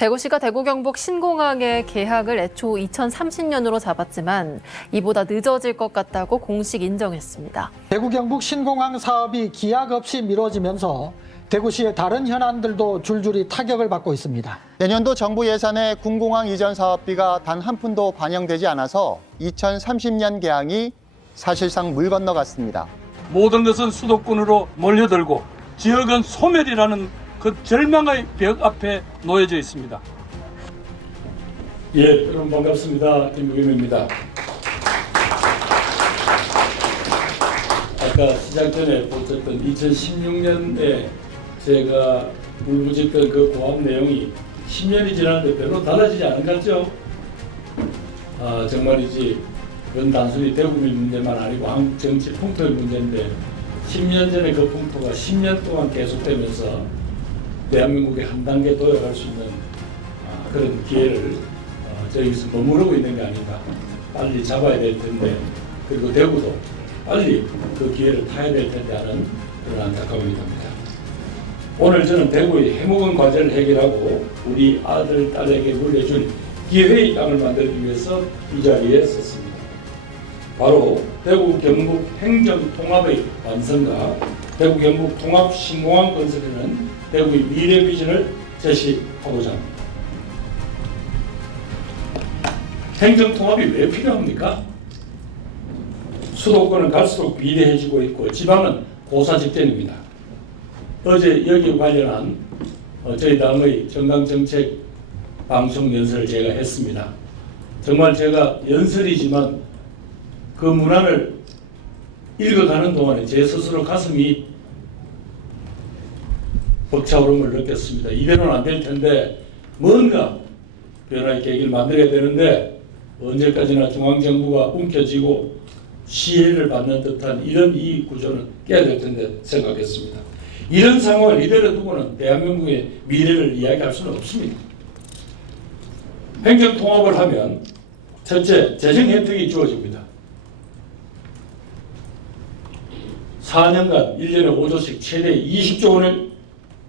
대구시가 대구 경북 신공항의 계약을 애초 2030년으로 잡았지만 이보다 늦어질 것 같다고 공식 인정했습니다. 대구 경북 신공항 사업이 기약 없이 미뤄지면서 대구시의 다른 현안들도 줄줄이 타격을 받고 있습니다. 내년도 정부 예산에 군공항 이전 사업비가 단 한 푼도 반영되지 않아서 2030년 개항이 사실상 물 건너갔습니다. 모든 것은 수도권으로 몰려들고 지역은 소멸이라는 그 절망의 벽 앞에 놓여져 있습니다. 예, 여러분 반갑습니다. 김부겸입니다. 아까 시작 전에 보셨던 2016년에 제가 울부짖던 그 고함 내용이 10년이 지났는데 별로 달라지지 않은 것 같죠? 정말이지 그건 단순히 대구민 문제만 아니고 한국 정치 풍토의 문제인데 10년 전에 그 풍토가 10년 동안 계속되면서 대한민국에 한 단계 도약할 수 있는 그런 기회를 저기서 머무르고 있는 게 아닌가. 빨리 잡아야 될 텐데, 그리고 대구도 빨리 그 기회를 타야 될 텐데 하는 그런 안타까움이 듭니다. 오늘 저는 대구의 해묵은 과제를 해결하고 우리 아들, 딸에게 물려줄 기회의 땅을 만들기 위해서 이 자리에 섰습니다. 바로 대구 경북 행정통합의 완성과 대구 경북 통합 신공항 건설에는 대구의 미래 비전을 제시하고자 합니다. 행정통합이 왜 필요합니까? 수도권은 갈수록 비대해지고 있고 지방은 고사 직전입니다. 어제 여기에 관련한 저희 당의 정강정책 방송 연설을 제가 했습니다. 정말 제가 연설이지만 그 문안을 읽어가는 동안에 제 스스로 가슴이 벅차오름을 느꼈습니다. 이대로는 안 될 텐데 뭔가 변화의 계기를 만들어야 되는데 언제까지나 중앙정부가 움켜쥐고 시혜를 받는 듯한 이런 이 구조는 깨야 될 텐데 생각했습니다. 이런 상황을 이대로 두고는 대한민국의 미래를 이야기할 수는 없습니다. 행정통합을 하면 첫째, 재정 혜택이 주어집니다. 4년간 1년에 5조씩 최대 20조 원을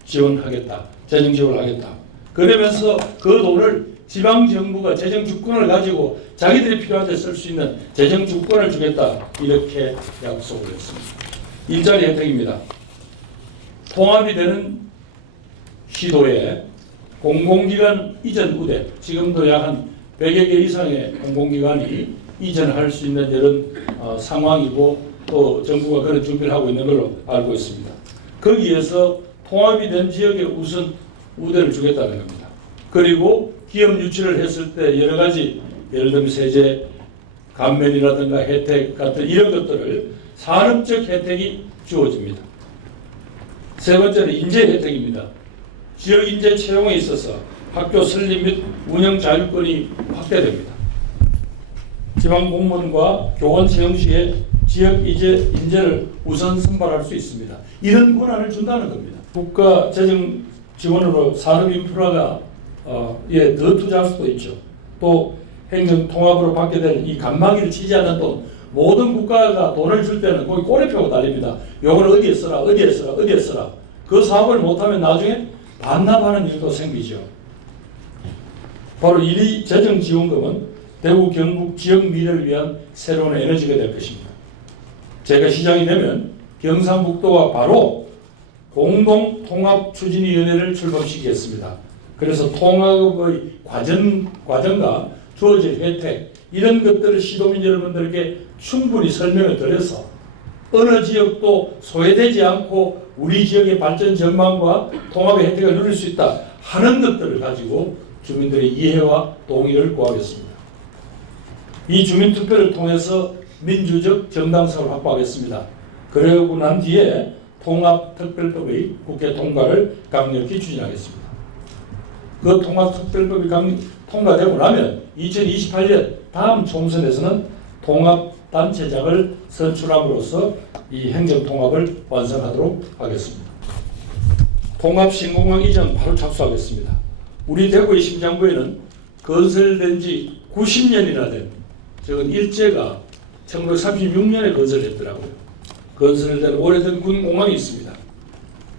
지원하겠다. 재정 지원을 하겠다. 그러면서 그 돈을 지방정부가 재정 주권을 가지고 자기들이 필요한 데 쓸 수 있는 재정 주권을 주겠다. 이렇게 약속을 했습니다. 일자리 혜택입니다. 통합이 되는 시도에 공공기관 이전 우대, 지금도 약 한 100여 개 이상의 공공기관이 이전할 수 있는 이런 상황이고 또 정부가 그런 준비를 하고 있는 걸로 알고 있습니다. 거기에서 통합이 된 지역에 우선 우대를 주겠다는 겁니다. 그리고 기업 유치를 했을 때 여러 가지 예를 들면 세제 감면이라든가 혜택 같은 이런 것들을 산업적 혜택이 주어집니다. 세 번째는 인재 혜택입니다. 지역 인재 채용에 있어서 학교 설립 및 운영 자율권이 확대됩니다. 지방 공무원과 교원 채용 시에 지역 인재를 우선 선발할 수 있습니다. 이런 권한을 준다는 겁니다. 국가 재정 지원으로 산업 인프라가 더 투자할 수도 있죠. 또 행정 통합으로 받게 되는 이 간마기를 치지 않는 돈, 모든 국가가 돈을 줄 때는 거기 꼬리표가 달립니다. 요걸 어디에 써라, 어디에 써라, 어디에 써라. 그 사업을 못하면 나중에 반납하는 일도 생기죠. 바로 이 재정 지원금은 대구 경북 지역 미래를 위한 새로운 에너지가 될 것입니다. 제가 시장이 되면 경상북도와 바로 공동통합추진위원회를 출범시키겠습니다. 그래서 통합의 과정과 주어질 혜택 이런 것들을 시도민 여러분들에게 충분히 설명을 드려서 어느 지역도 소외되지 않고 우리 지역의 발전 전망과 통합의 혜택을 누릴 수 있다 하는 것들을 가지고 주민들의 이해와 동의를 구하겠습니다. 이 주민투표를 통해서 민주적 정당성을 확보하겠습니다. 그러고 난 뒤에 통합특별법의 국회 통과를 강력히 추진하겠습니다. 그 통합특별법이 통과되고 나면 2028년 다음 총선에서는 통합단체장을 선출함으로써 이 행정통합을 완성하도록 하겠습니다. 통합신공항 이전 바로 착수하겠습니다. 우리 대구의 심장부에는 건설된 지 90년이나 된 저건 일제가 1936년에 건설했더라고요. 건설된 오래된 군공항이 있습니다.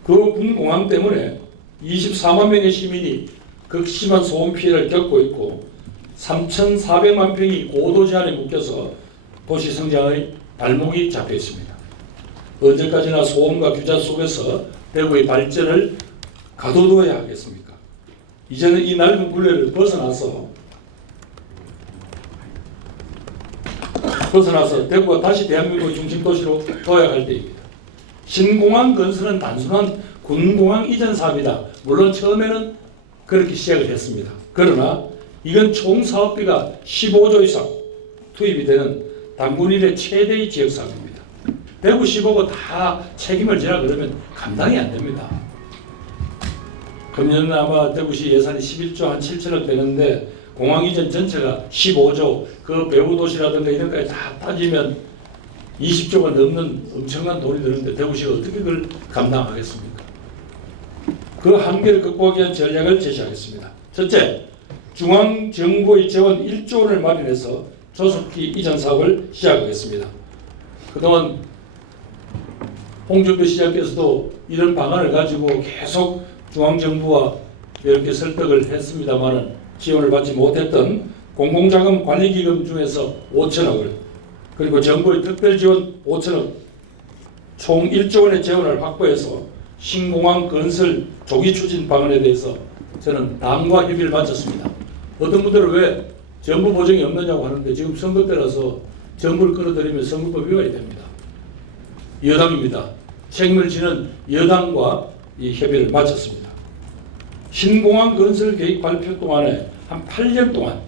그 군공항 때문에 24만 명의 시민이 극심한 소음 피해를 겪고 있고 3,400만 평이 고도 제한에 묶여서 도시 성장의 발목이 잡혀 있습니다. 언제까지나 소음과 규제 속에서 대구의 발전을 가둬두어야 하겠습니까? 이제는 이 낡은 굴레를 벗어나서 대구가 다시 대한민국의 중심 도시로 도약할 때입니다. 신공항 건설은 단순한 군공항 이전 사업이다. 물론 처음에는 그렇게 시작을 했습니다. 그러나 이건 총 사업비가 15조 이상 투입이 되는 단군 이래 최대의 지역 사업입니다. 대구시 보고 다 책임을 지라 그러면 감당이 안 됩니다. 금년은 아마 대구시 예산이 11조 한 7천억 되는데 공항 이전 전체가 15조, 그 배후 도시라든가 이런 것까지 다 따지면 20조가 넘는 엄청난 돈이 드는데 대구시가 어떻게 그걸 감당하겠습니까? 그 한계를 극복하기 위한 전략을 제시하겠습니다. 첫째, 중앙정부의 재원 1조 원을 마련해서 조속히 이전 사업을 시작하겠습니다. 그동안 홍준표 시장께서도 이런 방안을 가지고 계속 중앙정부와 이렇게 설득을 했습니다만 지원을 받지 못했던 공공자금 관리기금 중에서 5천억을 그리고 정부의 특별지원 5천억 총 1조 원의 재원을 확보해서 신공항 건설 조기 추진 방안에 대해서 저는 당과 협의를 마쳤습니다. 어떤 분들은 왜 정부 보증이 없느냐고 하는데 지금 선거 때라서 정부를 끌어들이면 선거법 위반이 됩니다. 여당입니다. 책임을 지는 여당과 이 협의를 마쳤습니다. 신공항 건설 계획 발표 동안에 한 8년 동안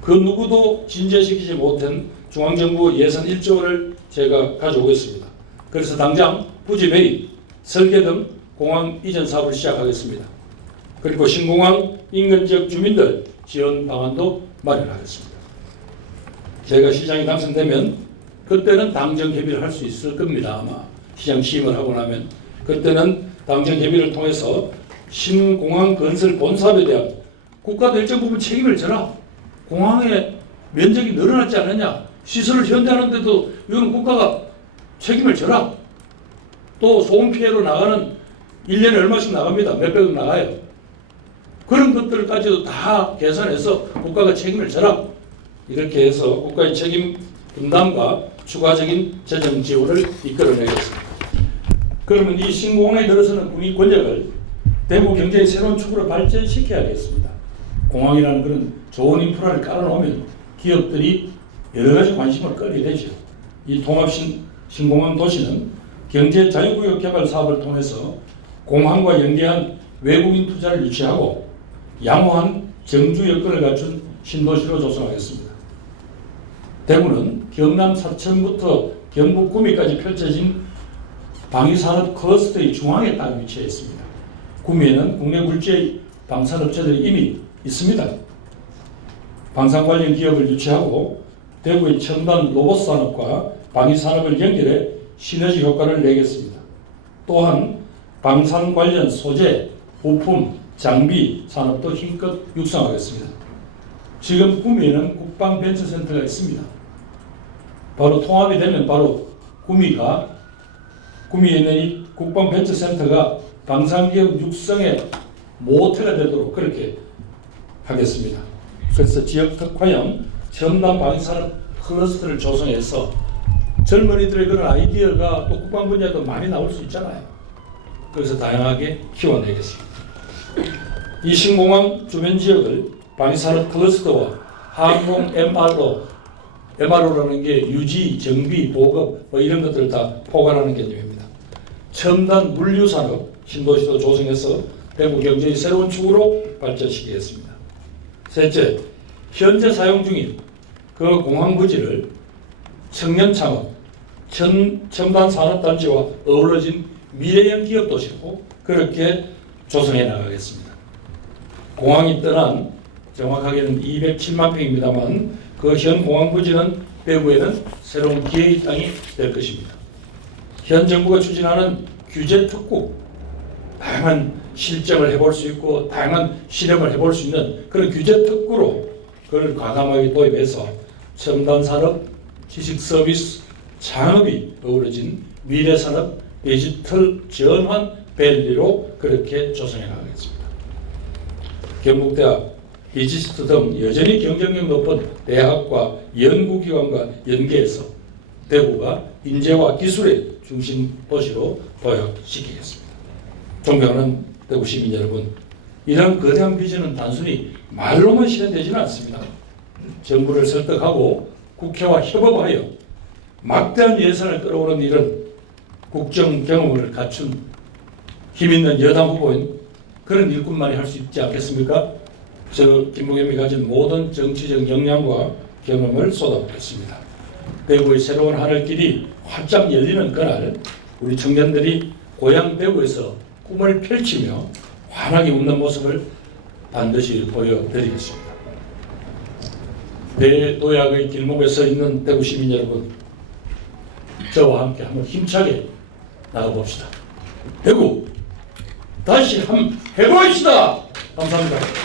그 누구도 진전시키지 못한 중앙정부 예산 1조 원을 제가 가져오겠습니다. 그래서 당장 부지 매입, 설계 등 공항 이전 사업을 시작하겠습니다. 그리고 신공항 인근 지역 주민들 지원 방안도 마련하겠습니다. 제가 시장이 당선되면 그때는 당정 협의를 할 수 있을 겁니다. 아마 시장 취임을 하고 나면 그때는 당정 협의를 통해서 신공항 건설 본사업에 대한 국가도 일정 부분 책임을 져라. 공항의 면적이 늘어났지 않느냐. 시설을 현대하는데도 이건 국가가 책임을 져라. 또 소음 피해로 나가는 1년에 얼마씩 나갑니다. 몇백억 나가요. 그런 것들까지도 다 계산해서 국가가 책임을 져라. 이렇게 해서 국가의 책임 분담과 추가적인 재정 지원을 이끌어내겠습니다. 그러면 이 신공항에 들어서는 국민 권력을 대구 경제의 새로운 축으로 발전시켜야겠습니다. 공항이라는 그런 좋은 인프라를 깔아놓으면 기업들이 여러 가지 관심을 끌게 되죠. 이 통합 신공항 도시는 경제 자유구역 개발 사업을 통해서 공항과 연계한 외국인 투자를 유치하고 양호한 정주 여건을 갖춘 신도시로 조성하겠습니다. 대구는 경남 사천부터 경북 구미까지 펼쳐진 방위산업 클러스터의 중앙에 딱 위치해 있습니다. 구미에는 국내 굴지의 방산업체들이 이미 있습니다. 방산 관련 기업을 유치하고 대구의 첨단 로봇 산업과 방위 산업을 연결해 시너지 효과를 내겠습니다. 또한 방산 관련 소재, 부품, 장비 산업도 힘껏 육성하겠습니다. 지금 구미에는 국방벤처센터가 있습니다. 바로 통합이 되면 바로 구미에 있는 이 국방벤처센터가 방산기업 육성의 모태가 되도록 그렇게 하겠습니다. 그래서 지역 특화형 첨단 방위산업 클러스터를 조성해서 젊은이들의 그런 아이디어가 또 국방 분야도 많이 나올 수 있잖아요. 그래서 다양하게 키워내겠습니다. 이 신공항 주변 지역을 방위산업 클러스터와 항공 MRO라는 게 유지, 정비, 보급 뭐 이런 것들을 다 포괄하는 개념입니다. 첨단 물류산업 신도시도 조성해서 대구 경제의 새로운 축으로 발전시키겠습니다. 셋째, 현재 사용 중인 그 공항 부지를 청년 창업, 첨단 산업단지와 어우러진 미래형 기업 도시로 그렇게 조성해 나가겠습니다. 공항이 떠난 정확하게는 207만 평입니다만 그 현 공항 부지는 대구에는 새로운 기회의 땅이 될 것입니다. 현 정부가 추진하는 규제 특구, 다양한 실정을 해볼 수 있고 다양한 실험을 해볼 수 있는 그런 규제 특구로 그걸 과감하게 도입해서 첨단 산업, 지식 서비스, 창업이 어우러진 미래 산업, 디지털 전환 밸리로 그렇게 조성해 나가겠습니다. 경북대학, 비지스트 등 여전히 경쟁력 높은 대학과 연구기관과 연계해서 대구가 인재와 기술의 중심 도시로 도약시키겠습니다. 존경하는 대구 시민 여러분, 이런 거대한 비전은 단순히 말로만 실현되지는 않습니다. 정부를 설득하고 국회와 협업하여 막대한 예산을 끌어오는 일은 국정 경험을 갖춘 힘있는 여당 후보인 그런 일꾼만이 할 수 있지 않겠습니까? 저 김부겸이 가진 모든 정치적 역량과 경험을 쏟아붓겠습니다. 대구의 새로운 하늘길이 활짝 열리는 그날 우리 청년들이 고향 대구에서 꿈을 펼치며 환하게 웃는 모습을 반드시 보여드리겠습니다. 대도약의 길목에 서 있는 대구 시민 여러분, 저와 함께 한번 힘차게 나가봅시다. 대구 다시 한번 해봅시다. 감사합니다.